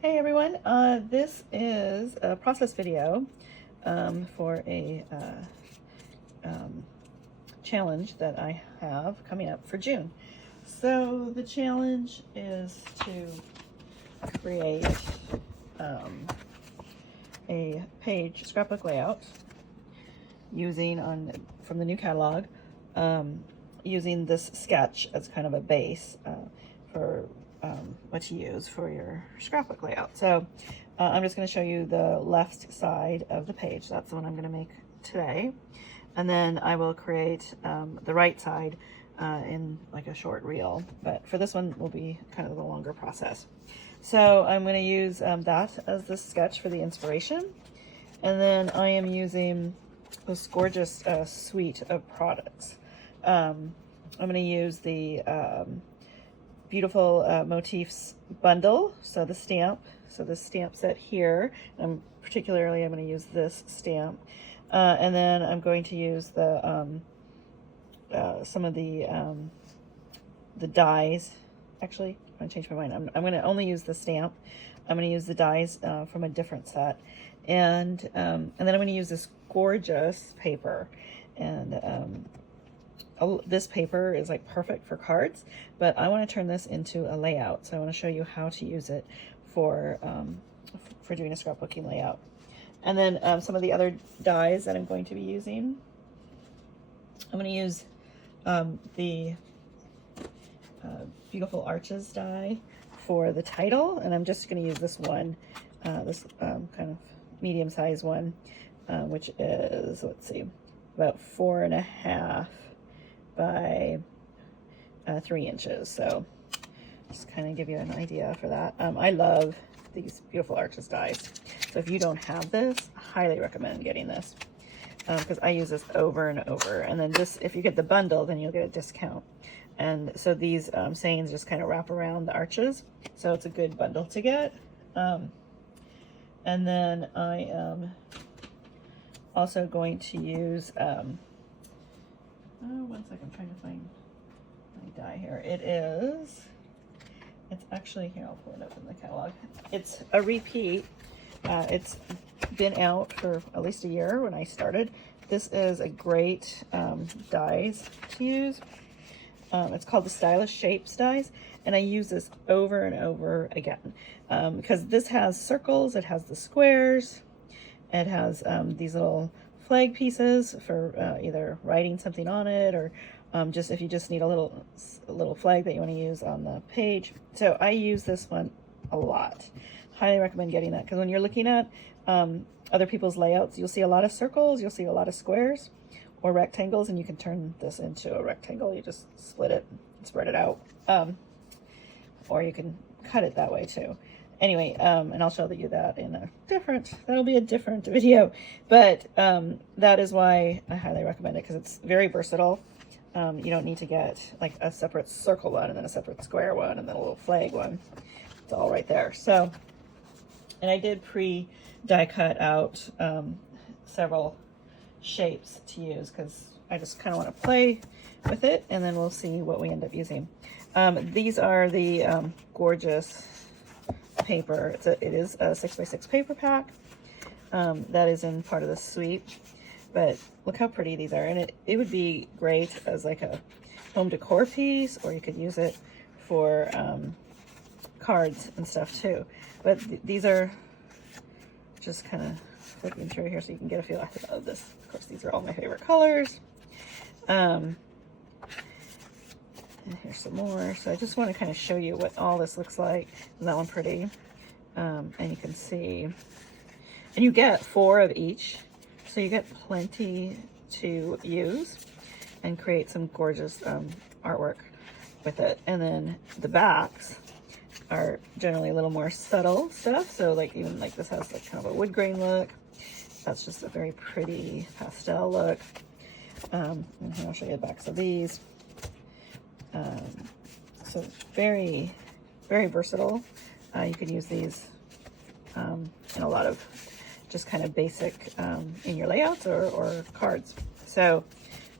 Hey everyone, this is a process video for a challenge that I have coming up for June. So the challenge is to create a page scrapbook layout using from the new catalog, using this sketch as kind of a base for what to use for your scrapbook layout. So I'm just going to show you the left side of the page. That's the one I'm going to make today. And then I will create the right side in like a short reel. But for this one will be kind of the longer process. So I'm going to use that as the sketch for the inspiration. And then I am using this gorgeous suite of products. I'm going to use the Beautiful Motifs bundle, so the stamp set here. Particularly I'm going to use this stamp, and then I'm going to use the some of the dies. Actually, I'm going to change my mind. I'm going to only use the stamp. I'm going to use the dies from a different set, and then I'm going to use this gorgeous paper. And this paper is like perfect for cards, but I want to turn this into a layout. So I want to show you how to use it for doing a scrapbooking layout. And then some of the other dies that I'm going to be using. I'm going to use the Beautiful Arches die for the title, and I'm just going to use this one, this kind of medium-sized one, which is, let's see, about 4.5 by 3 inches. So just kind of give you an idea for that. I love these Beautiful Arches dies. So if you don't have this, I highly recommend getting this because I use this over and over. And then this, if you get the bundle, then you'll get a discount. And so these sayings just kind of wrap around the arches. So it's a good bundle to get. And then I am also going to use one second, I'm trying to find my die here. It's actually, here, I'll pull it up in the catalog. It's a repeat. It's been out for at least a year when I started. This is a great dies to use. It's called the Stylish Shapes dies, and I use this over and over again because this has circles, it has the squares, it has these little flag pieces for either writing something on it, or just if you just need a little flag that you want to use on the page. So I use this one a lot. Highly recommend getting that, because when you're looking at other people's layouts, you'll see a lot of circles, you'll see a lot of squares or rectangles, and you can turn this into a rectangle. You just split it and spread it out, or you can cut it that way too. Anyway, and I'll show you that in that'll be a different video, but that is why I highly recommend it, because it's very versatile. You don't need to get like a separate circle one and then a separate square one and then a little flag one. It's all right there. So, and I did die cut out several shapes to use, because I just kind of want to play with it, and then we'll see what we end up using. These are the gorgeous paper. It is a 6x6 paper pack that is in part of the suite, but look how pretty these are. And it would be great as like a home decor piece, or you could use it for cards and stuff too. But these are just kind of flipping through here so you can get a feel of this. Of course, these are all my favorite colors. And here's some more. So I just want to kind of show you what all this looks like. Isn't that one pretty? And you can see, and you get 4 of each, so you get plenty to use and create some gorgeous artwork with it. And then the backs are generally a little more subtle stuff. So like even like this has like kind of a wood grain look. That's just a very pretty pastel look. And here I'll show you the backs of these. So very, very versatile. You can use these in a lot of just kind of basic in your layouts or cards. So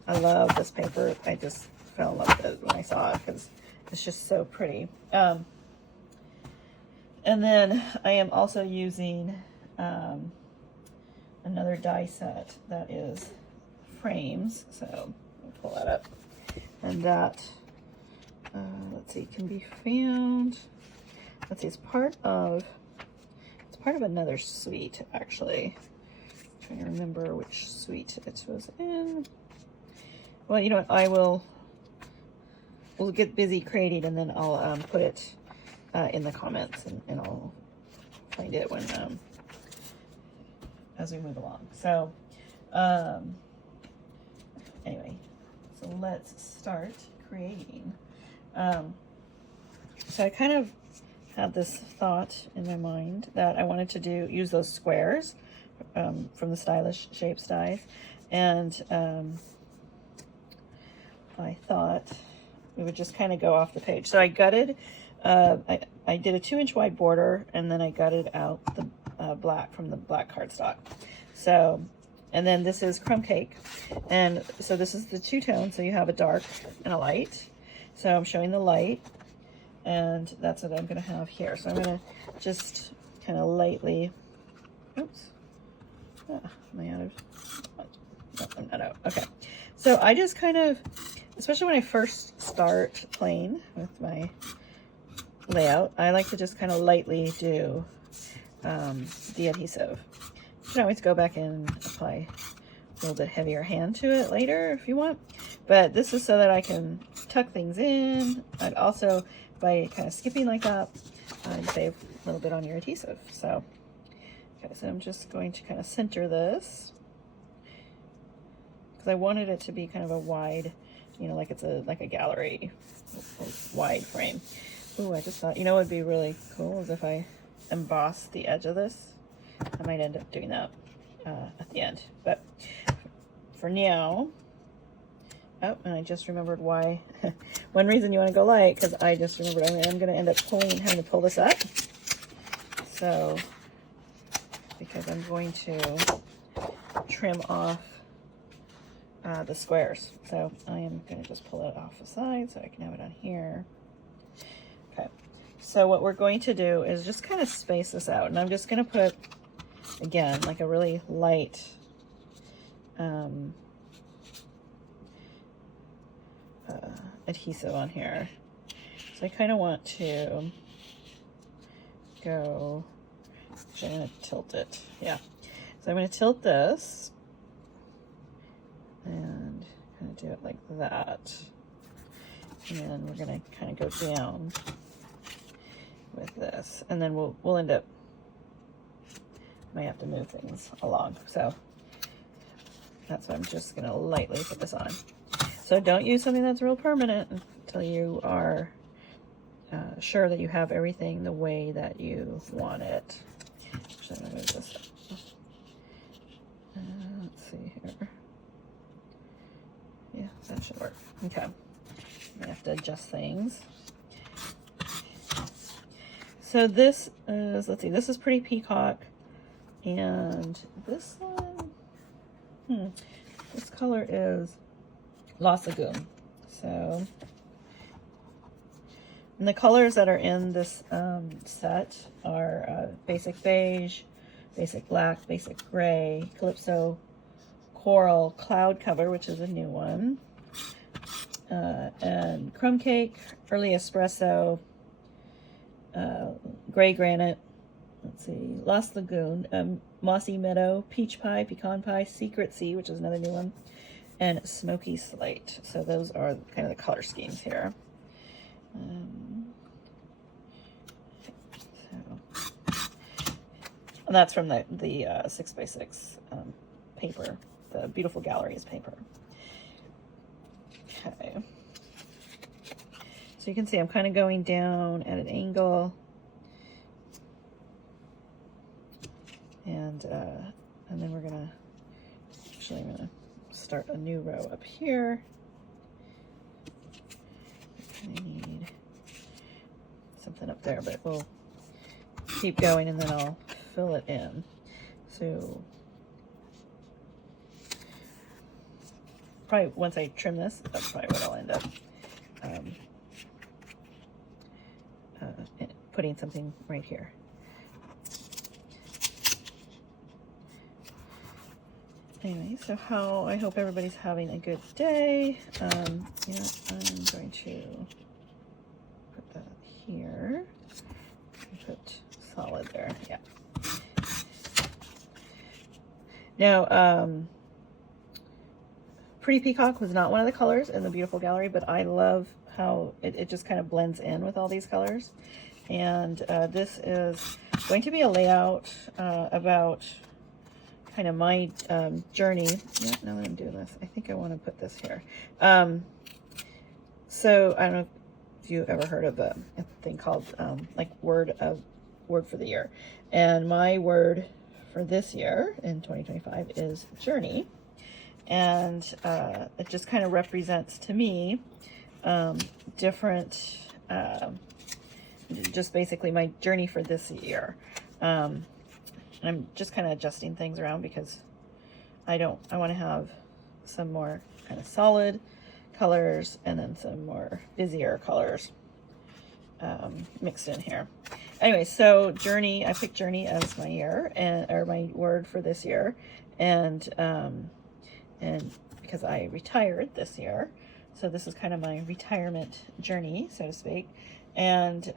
I love this paper. I just fell in love with it when I saw it because it's just so pretty. And And then I am also using another die set that is frames. So let me pull that up. And that, let's see, can be found. Let's see, it's part of another suite, actually. I'm trying to remember which suite it was in. Well, you know what, we'll get busy creating, and then I'll put it in the comments, and I'll find it when as we move along. So anyway, so let's start creating. So I kind of had this thought in my mind that I wanted to use those squares from the Stylish Shapes dies, and I thought we would just kind of go off the page. So I gutted, I did a 2-inch wide border, and then I gutted out the black from the black cardstock. So, and then this is crumb cake, and so this is the two-tone, so you have a dark and a light. So I'm showing the light, and that's what I'm going to have here. So I'm going to just kind of lightly, oops, am I out of, no, I'm not out, okay. So I just kind of, especially when I first start playing with my layout, I like to just kind of lightly do the adhesive. You can always go back and apply a little bit heavier hand to it later if you want, but this is so that I can tuck things in. I'd also, by kind of skipping like that, I'd save a little bit on your adhesive. So, okay, so I'm just going to kind of center this, because I wanted it to be kind of a wide, you know, like it's like a gallery, wide frame. Oh, I just thought, you know what would be really cool is if I emboss the edge of this. I might end up doing that at the end, but for now, oh, and I just remembered why. One reason you want to go light, because I just remembered I'm going to end up having to pull this up. So, because I'm going to trim off the squares. So I am going to just pull it off the side so I can have it on here. Okay. So what we're going to do is just kind of space this out, and I'm just going to put, again, like a really light adhesive on here. So I kind of want to go, actually I'm going to tilt it, yeah. So I'm going to tilt this and kind of do it like that. And then we're going to kind of go down with this, and then we'll end up, might have to move things along. So that's why I'm just going to lightly put this on. So don't use something that's real permanent until you are sure that you have everything the way that you want it. Actually, I'm going to move this up. Let's see here. Yeah, that should work. Okay. I have to adjust things. So this is, let's see, this is Pretty Peacock. And this one, this color is Lost Lagoon. So, and the colors that are in this set are basic beige, basic black, basic gray, Calypso Coral Cloud Cover, which is a new one, and Crumb Cake, Early Espresso, Gray Granite, let's see, Lost Lagoon, Mossy Meadow, Peach Pie, Pecan Pie, Secret Sea, which is another new one, and Smoky Slate. So those are kind of the color schemes here. And that's from the 6x6 paper, the Beautiful Galleries paper. Okay. So you can see I'm kind of going down at an angle. And then we're gonna, actually I'm gonna start a new row up here. I need something up there, but we'll keep going and then I'll fill it in. So probably once I trim this, that's probably what I'll end up putting something right here. Anyway, so I hope everybody's having a good day. Yeah, I'm going to put that here. Put solid there, yeah. Now, Pretty Peacock was not one of the colors in the Beautiful Gallery, but I love how it just kind of blends in with all these colors. And this is going to be a layout about kind of my journey. Now that I'm doing this, I think I want to put this here. So I don't know if you ever heard of a thing called like word for the year. And my word for this year in 2025 is journey. And it just kind of represents to me different, just basically my journey for this year. And I'm just kind of adjusting things around because I want to have some more kind of solid colors and then some more busier colors mixed in here. Anyway, so journey, I picked journey as my year or my word for this year. And because I retired this year, so this is kind of my retirement journey, so to speak. And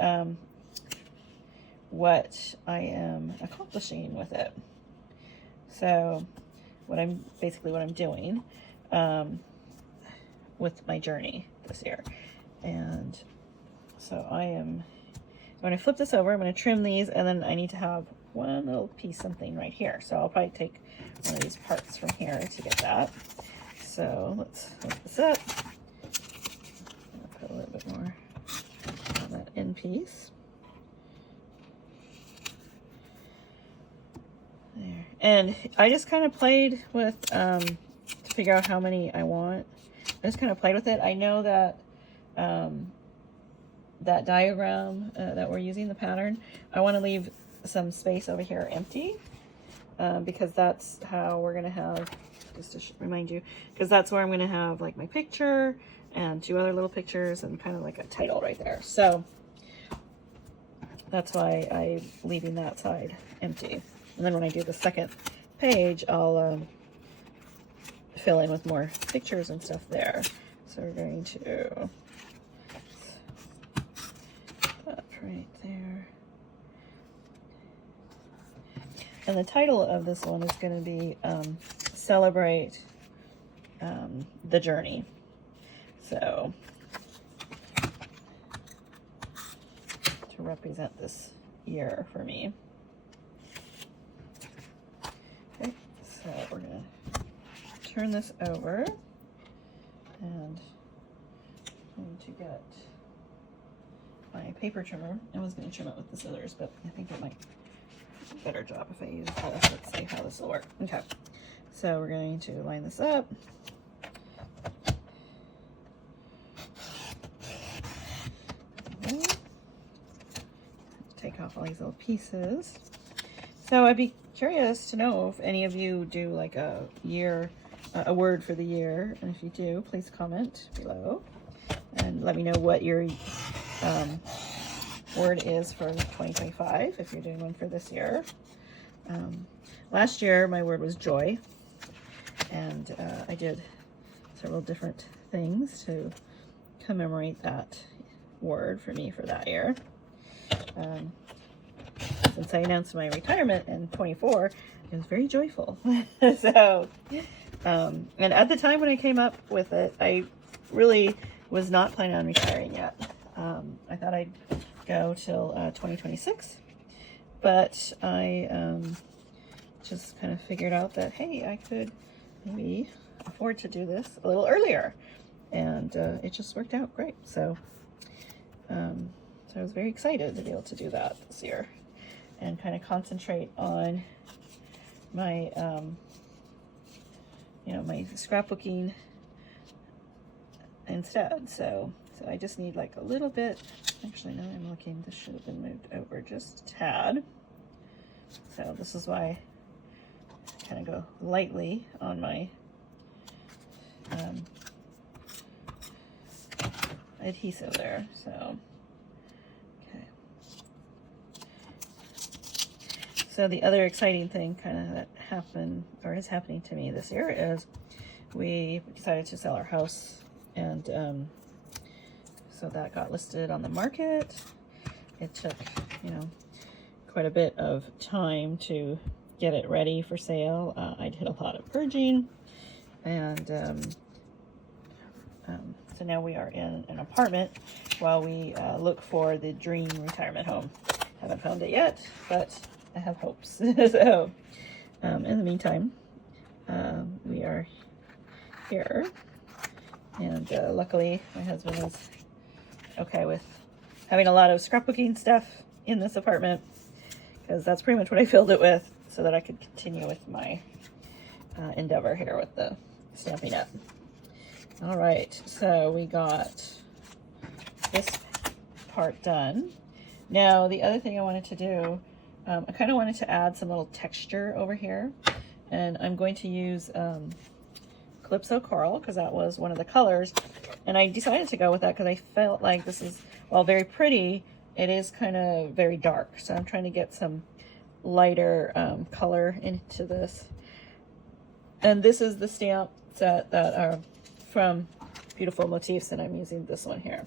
what I am accomplishing with it. So what I'm doing with my journey this year. And so when I flip this over, I'm going to trim these, and then I need to have one little piece, something right here. So I'll probably take one of these parts from here to get that. So let's flip this up. I'll put a little bit more on that end piece. There. And I just kind of played with, to figure out how many I want. I just kind of played with it. I know that that diagram that we're using, the pattern, I want to leave some space over here empty because that's how we're going to have, just to remind you, because that's where I'm going to have like my picture and two other little pictures and kind of like a title right there. So that's why I'm leaving that side empty. And then when I do the second page, I'll fill in with more pictures and stuff there. So we're going to put that right there. And the title of this one is going to be Celebrate the Journey. So to represent this year for me. Okay, so we're going to turn this over, and I'm going to get my paper trimmer. I was going to trim it with the scissors, but I think it might be a better job if I use this. Let's see how this will work. Okay, so we're going to line this up. Take off all these little pieces. So I'd be curious to know if any of you do like a a word for the year, and if you do, please comment below and let me know what your word is for 2025 if you're doing one for this year. Last year my word was joy, and I did several different things to commemorate that word for me for that year. Since I announced my retirement in 24, it was very joyful. So, and at the time when I came up with it, I really was not planning on retiring yet. I thought I'd go till 2026, but I just kind of figured out that, hey, I could maybe afford to do this a little earlier, and it just worked out great. So, so I was very excited to be able to do that this year and kind of concentrate on my, my scrapbooking instead. So I just need like a little bit. Actually, now I'm looking, this should have been moved over just a tad. So this is why I kind of go lightly on my adhesive there. So, okay. So the other exciting thing kind of that happened or is happening to me this year is we decided to sell our house, and so that got listed on the market. It took, you know, quite a bit of time to get it ready for sale. I did a lot of purging, and so now we are in an apartment while we look for the dream retirement home. Haven't found it yet, but I have hopes. So in the meantime, we are here, and luckily my husband is okay with having a lot of scrapbooking stuff in this apartment, because that's pretty much what I filled it with so that I could continue with my endeavor here with the Stampin' Up. All right, so we got this part done. Now, the other thing I wanted to do, I kind of wanted to add some little texture over here, and I'm going to use Calypso Coral, because that was one of the colors, and I decided to go with that because I felt like this is, while very pretty, it is kind of very dark, so I'm trying to get some lighter color into this. And this is the stamp set that are from Beautiful Motifs, and I'm using this one here.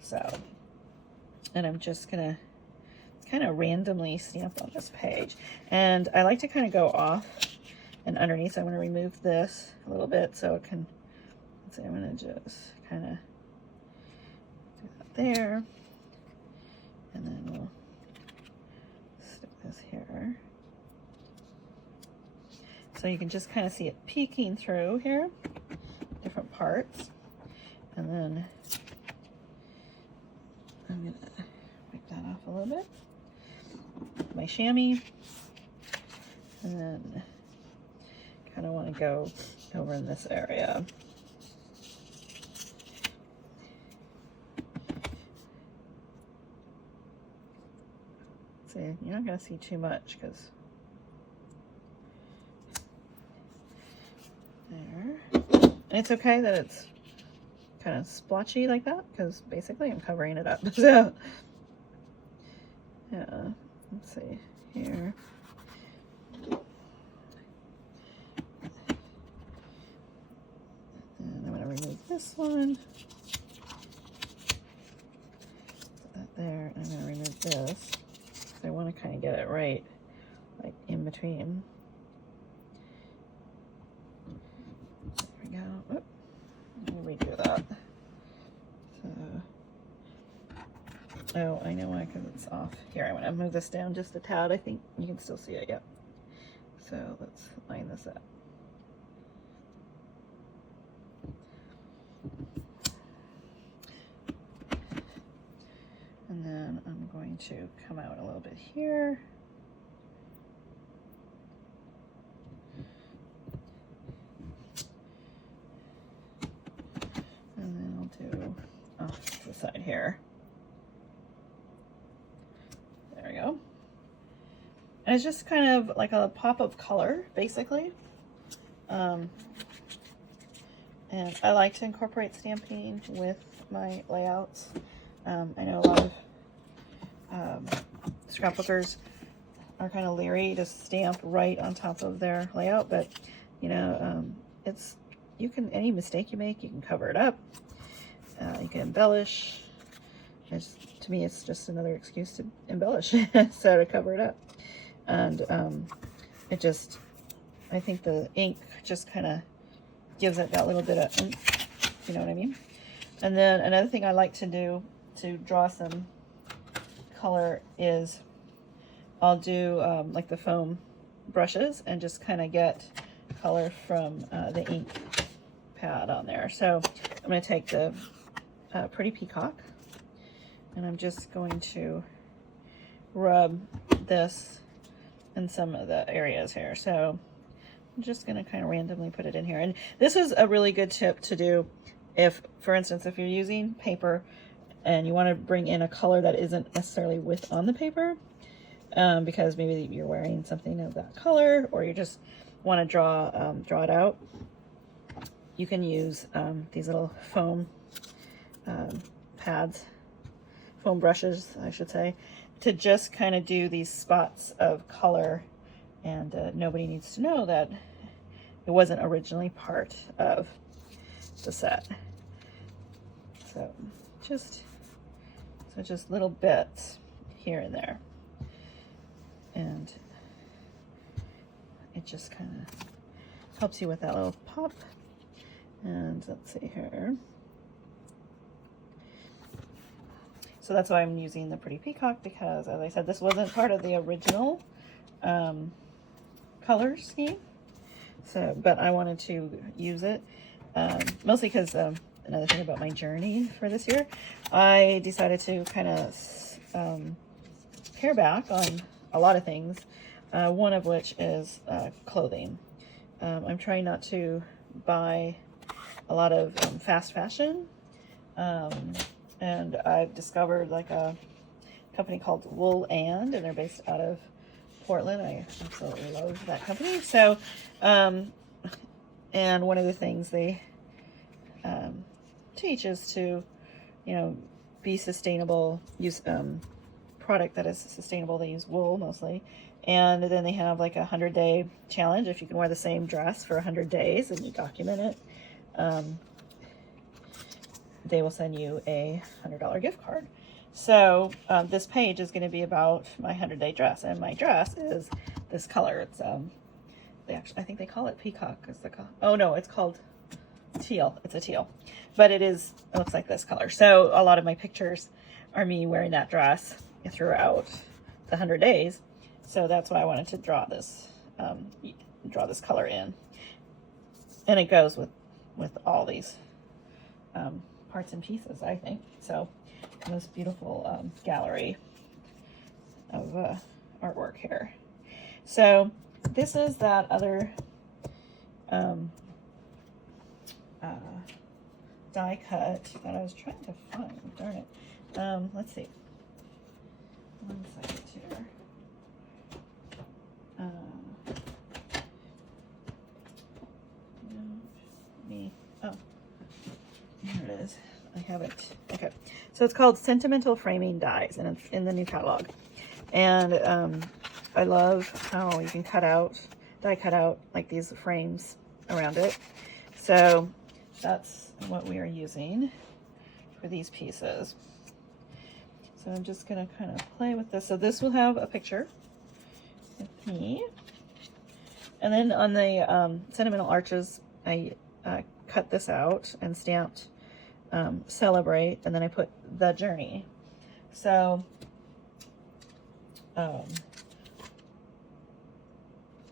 So, and I'm just gonna kind of randomly stamp on this page, and I like to kind of go off and underneath. So I'm going to remove this a little bit so it can, let's see, I'm going to just kind of do that there, and then we'll stick this here. So you can just kind of see it peeking through here, different parts. And then I'm going to wipe that off a little bit. My chamois. And then kind of want to go over in this area. See, you're not going to see too much because there. And it's okay that it's kind of splotchy like that, because basically I'm covering it up. So yeah, let's see here. And I'm going to remove this one. Put that there. And I'm going to remove this. I want to kind of get it right, like in between. There we go. Oop. Let me redo that. So, oh, I know why, because it's off. Here, I'm going to move this down just a tad. I think you can still see it, yep. So let's line this up. And then I'm going to come out a little bit here. And then I'll do off the side here. There we go. And it's just kind of like a pop of color, basically. And I like to incorporate stamping with my layouts. I know a lot of scrapbookers are kind of leery to stamp right on top of their layout, but you know, it's, you can, any mistake you make, you can cover it up. You can embellish. To me, it's just another excuse to embellish, so to cover it up. And it just, I think the ink just kind of gives it that little bit of oomph, you know what I mean? And then another thing I like to do to draw some color is I'll do like the foam brushes and just kind of get color from the ink pad on there. So I'm going to take the Pretty Peacock, and I'm just going to rub this in some of the areas here. So I'm just going to kind of randomly put it in here. And this is a really good tip to do if, for instance, if you're using paper and you want to bring in a color that isn't necessarily on the paper, because maybe you're wearing something of that color, or you just want to draw it out. You can use these little foam pads, foam brushes, I should say, to just kind of do these spots of color. And nobody needs to know that it wasn't originally part of the set. So just little bits here and there. And it just kind of helps you with that little pop. And let's see here. So that's why I'm using the Pretty Peacock, because as I said, this wasn't part of the original color scheme. So, but I wanted to use it mostly because another thing about my journey for this year, I decided to kind of pare back on a lot of things. One of which is clothing. I'm trying not to buy a lot of fast fashion. And I've discovered like a company called Wool and they're based out of Portland. I absolutely love that company. So, and one of the things they teach is to, you know, be sustainable, use product that is sustainable. They use wool mostly. And then they have like 100-day challenge. If you can wear the same dress for 100 days and you document it, they will send you a $100 gift card. So this page is going to be about my 100-day dress, and my dress is this color. It's I think they call it peacock. Oh no, it's called teal. It's a teal, but it looks like this color. So a lot of my pictures are me wearing that dress throughout the 100 days. So that's why I wanted to draw this color in, and it goes with all these parts and pieces, I think. So this beautiful gallery of artwork here. So this is that other die cut that I was trying to find. Darn it. Let's see. One second here. Here it is. I have it. Okay. So it's called Sentimental Framing Dies, and it's in the new catalog. And I love how you can die cut out like these frames around it. So that's what we are using for these pieces. So I'm just going to kind of play with this. So this will have a picture with me. And then on the sentimental arches, I cut this out and stamped Celebrate, and then I put The Journey. So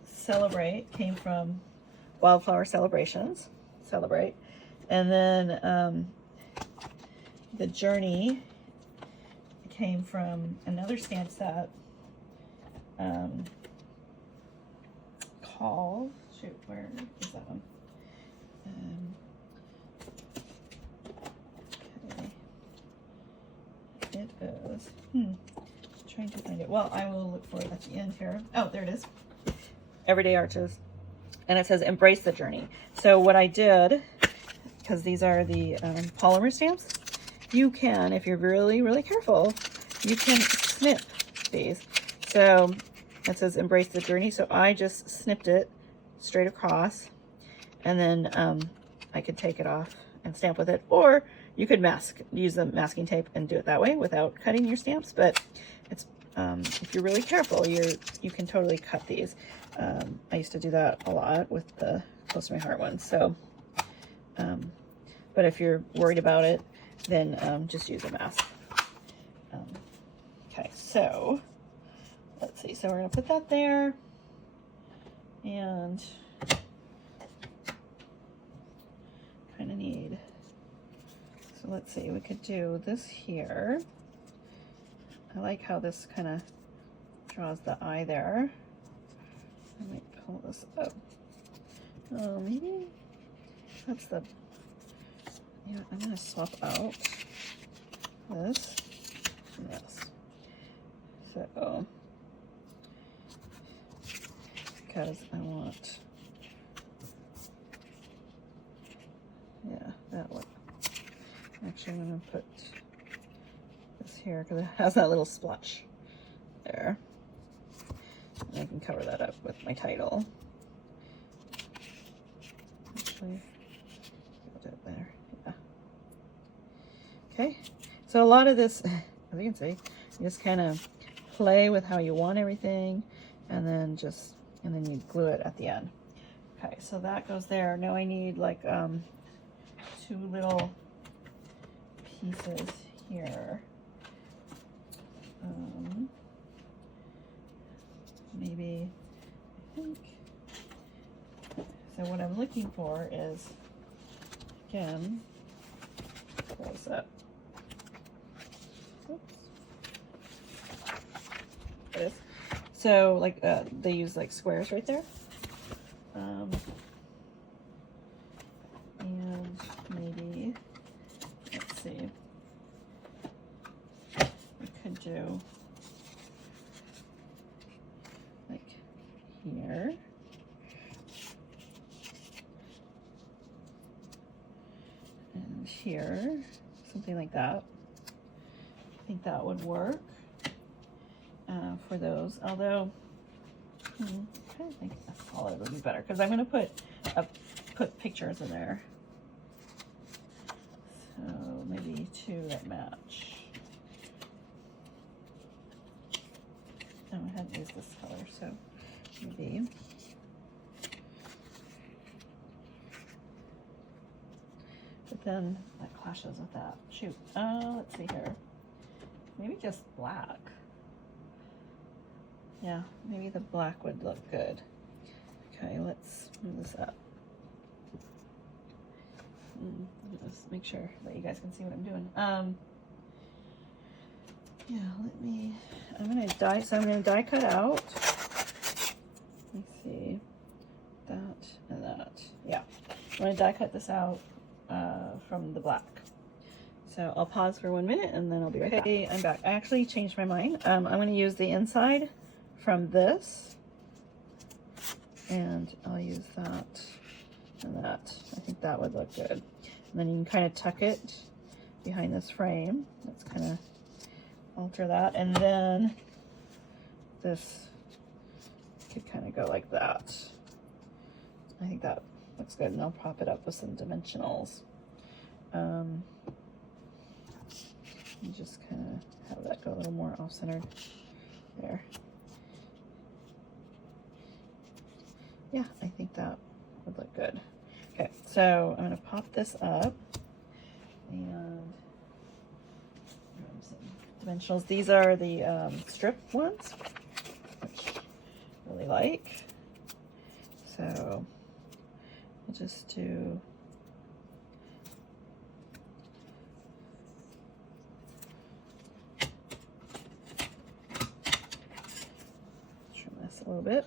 Celebrate came from Wildflower Celebrations, Celebrate. And then The Journey came from another stamp set called, shoot, where is that one? Okay. It is, trying to find it. Well, I will look for it at the end here. Oh, there it is. Everyday Arches. And it says Embrace the Journey. So what I did, because these are the polymer stamps, you can, if you're really, really careful, you can snip these. So it says Embrace the Journey. So I just snipped it straight across, and then I could take it off and stamp with it, or you could use the masking tape and do it that way without cutting your stamps. But it's if you're really careful, you can totally cut these. I used to do that a lot with the Close to My Heart ones. So, but if you're worried about it, then just use a mask. Okay, so let's see. So we're gonna put that there, and kind of need. So let's see. We could do this here. I like how this kind of draws the eye there. I might pull this up. Oh, maybe that's the. Yeah, I'm gonna swap out this and this. So, because I want, yeah, that one. Actually, I'm gonna put this here because it has that little splotch there. And I can cover that up with my title. Actually, put it there. Yeah. Okay. So a lot of this, as you can see, you just kind of play with how you want everything, and then you glue it at the end. Okay, so that goes there. Now I need like 2 little pieces here. Maybe, I think, so what I'm looking for is, again, close up. Oops. There it is. So like they use like squares right there. And maybe, let's see, we could do like here. And here, something like that. I think that would work for those, although I think a solid would be better because I'm going to put pictures in there. So maybe 2 that match. Oh, I hadn't used this color, so maybe. But then that clashes with that. Shoot. Let's see here. Maybe just black. Yeah, maybe the black would look good. Okay, let's move this up. Just make sure that you guys can see what I'm doing. Yeah, I'm gonna die cut out. Let's see, that and that. Yeah, I'm gonna die cut this out from the black. So I'll pause for 1 minute and then I'll be right back. Okay, I'm back. I actually changed my mind. I'm gonna use the inside from this, and I'll use that and that. I think that would look good. And then you can kind of tuck it behind this frame. Let's kind of alter that. And then this could kind of go like that. I think that looks good, and I'll prop it up with some dimensionals. And just kind of have that go a little more off-centered there. Yeah, I think that would look good. Okay, so I'm going to pop this up and some dimensionals. These are the strip ones, which I really like. So we'll just do trim this a little bit.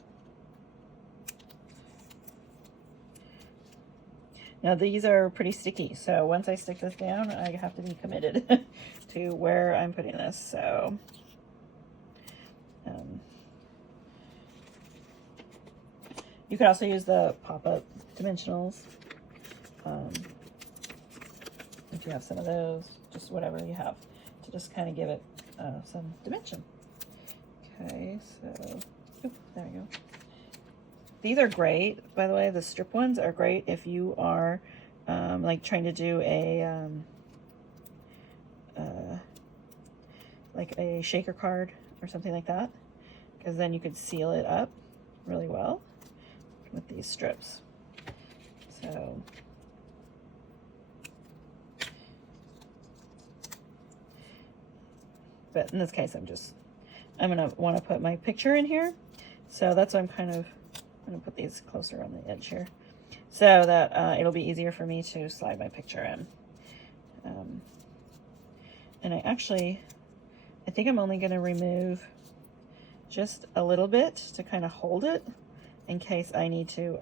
Now these are pretty sticky, so once I stick this down, I have to be committed to where I'm putting this. So you could also use the pop-up dimensionals if you have some of those, just whatever you have, to just kind of give it some dimension. Okay, so there you go. These are great, by the way. The strip ones are great if you are like trying to do a like a shaker card or something like that, because then you could seal it up really well with these strips. So but in this case, I'm gonna want to put my picture in here, so that's why I'm gonna put these closer on the edge here, so that it'll be easier for me to slide my picture in. And I think I'm only going to remove just a little bit to kind of hold it in case I need to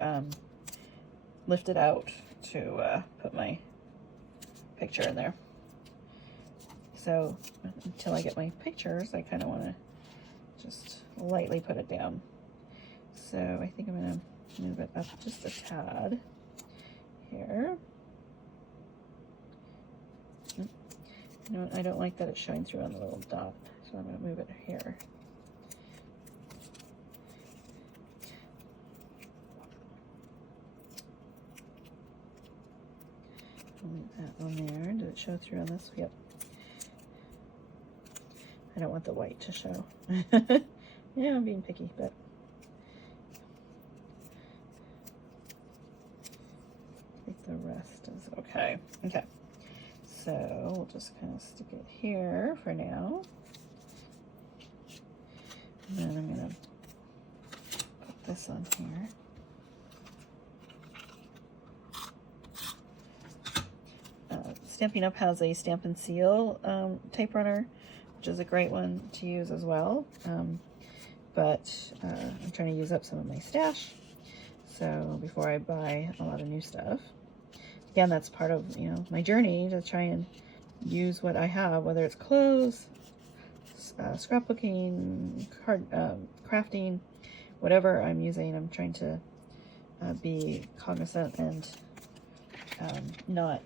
lift it out to put my picture in there. So until I get my pictures, I kind of want to just lightly put it down. So I think I'm going to move it up just a tad here. You know, I don't like that it's showing through on the little dot, so I'm going to move it here. Leave that on there. Did it show through on this? Yep. I don't want the white to show. Yeah, I'm being picky, but I think the rest is okay. Okay. So we'll just kind of stick it here for now. And then I'm going to put this on here. Stampin' Up! Has a Stamp and Seal tape runner, which is a great one to use as well. But I'm trying to use up some of my stash, so before I buy a lot of new stuff. Again, that's part of, you know, my journey to try and use what I have, whether it's clothes, scrapbooking, card crafting, whatever I'm using. I'm trying to be cognizant and not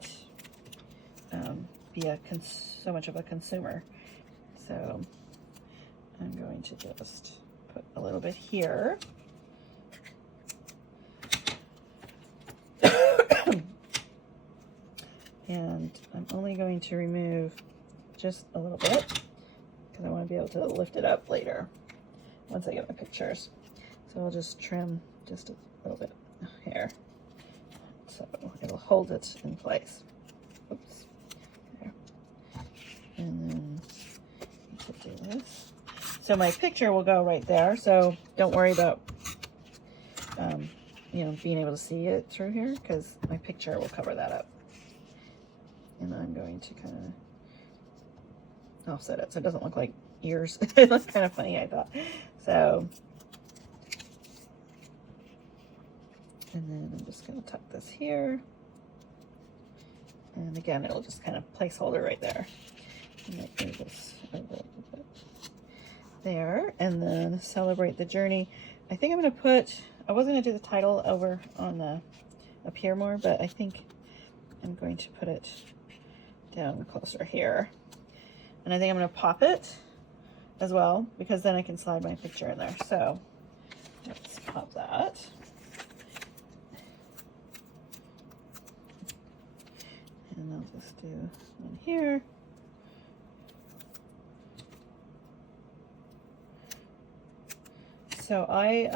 be so much of a consumer. So I'm going to just put a little bit here. And I'm only going to remove just a little bit because I want to be able to lift it up later once I get my pictures. So I'll just trim just a little bit here so it'll hold it in place. Oops. There. And then to do this. So my picture will go right there, so don't worry about you know, being able to see it through here, because my picture will cover that up. And I'm going to kind of offset it so it doesn't look like ears. It looks kind of funny, I thought. So, and then I'm just going to tuck this here. And again, it'll just kind of placeholder right there. I might move this over a little bit there. And then Celebrate the Journey. I think I'm going to put, I was going to do the title over on the, up here more, but I think I'm going to put it down closer here. And I think I'm going to pop it as well, because then I can slide my picture in there. So let's pop that. And I'll just do one here. So I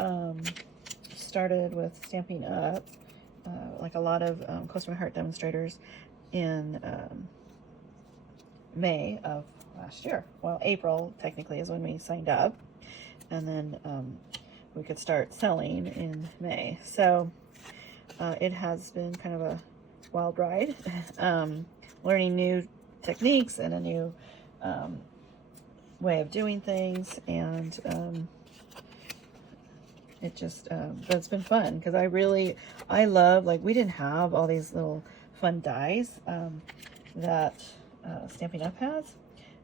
started with Stampin' Up! Like a lot of Close to My Heart demonstrators in May of last year. Well, April technically is when we signed up, and then we could start selling in May. So it has been kind of a wild ride, learning new techniques and a new way of doing things, and it just, but it's been fun because I love, like, we didn't have all these little fun dies that Stampin' Up! Has.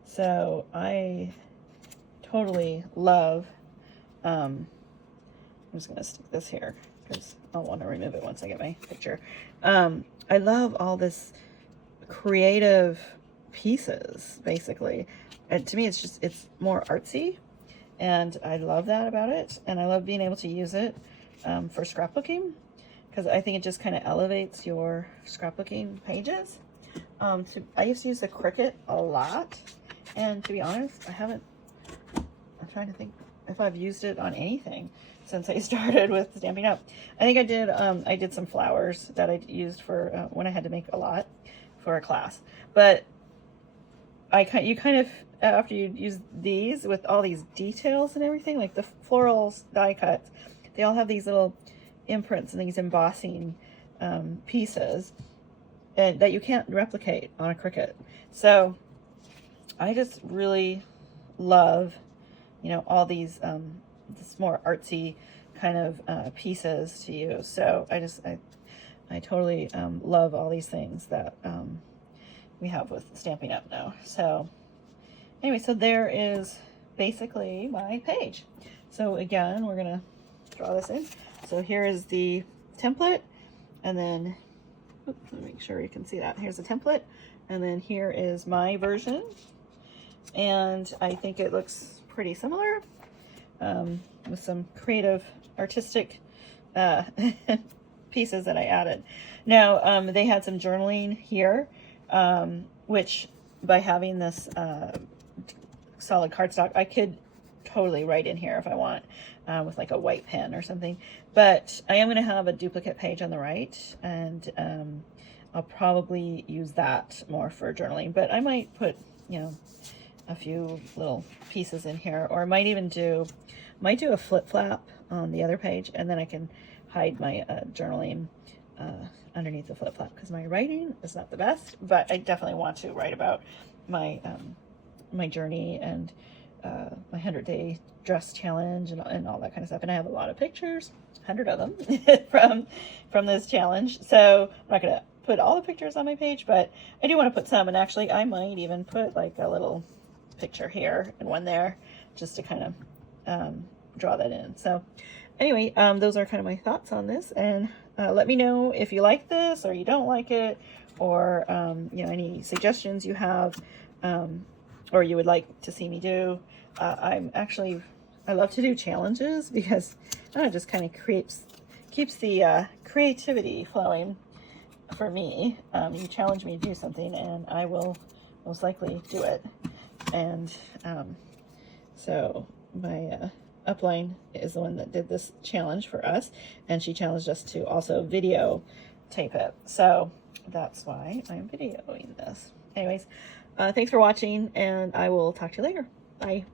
So I totally love, I'm just going to stick this here because I'll want to remove it once I get my picture. I love all this creative pieces, basically. And to me, it's just, it's more artsy. And I love that about it. And I love being able to use it for scrapbooking, because I think it just kind of elevates your scrapbooking pages. I used to use the Cricut a lot. And to be honest, I'm trying to think if I've used it on anything since I started with Stampin' Up! I think I did some flowers that I used for when I had to make a lot for a class. But you kind of, after you use these with all these details and everything, like the florals die cuts, they all have these little imprints and these embossing pieces that you can't replicate on a Cricut. So I just really love, you know, all these this more artsy kind of pieces to use. So I totally love all these things that we have with Stampin' Up! Now. So anyway, so there is basically my page. So again, we're gonna draw this in. So here is the template, and then, oops, let me make sure you can see that. Here's the template, And then here is my version. And I think it looks pretty similar, with some creative, artistic pieces that I added. Now, they had some journaling here, which by having this solid cardstock, I could totally write in here if I want, with like a white pen or something. But I am going to have a duplicate page on the right, and I'll probably use that more for journaling. But I might put, you know, a few little pieces in here, or I might even do a flip flap on the other page, and then I can hide my journaling underneath the flip flap, because my writing is not the best, but I definitely want to write about my my journey and my 100-day dress challenge and all that kind of stuff. And I have a lot of pictures, 100 of them from this challenge. So I'm not gonna put all the pictures on my page, but I do want to put some. And actually, I might even put like a little picture here and one there, just to kind of draw that in. So anyway, those are kind of my thoughts on this, and let me know if you like this or you don't like it, or you know, any suggestions you have, or you would like to see me do. I love to do challenges, because I don't know, it just kind of keeps the creativity flowing for me. You challenge me to do something, and I will most likely do it. And so my upline is the one that did this challenge for us, and she challenged us to also video tape it. So that's why I'm videoing this. Anyways, thanks for watching, and I will talk to you later. Bye.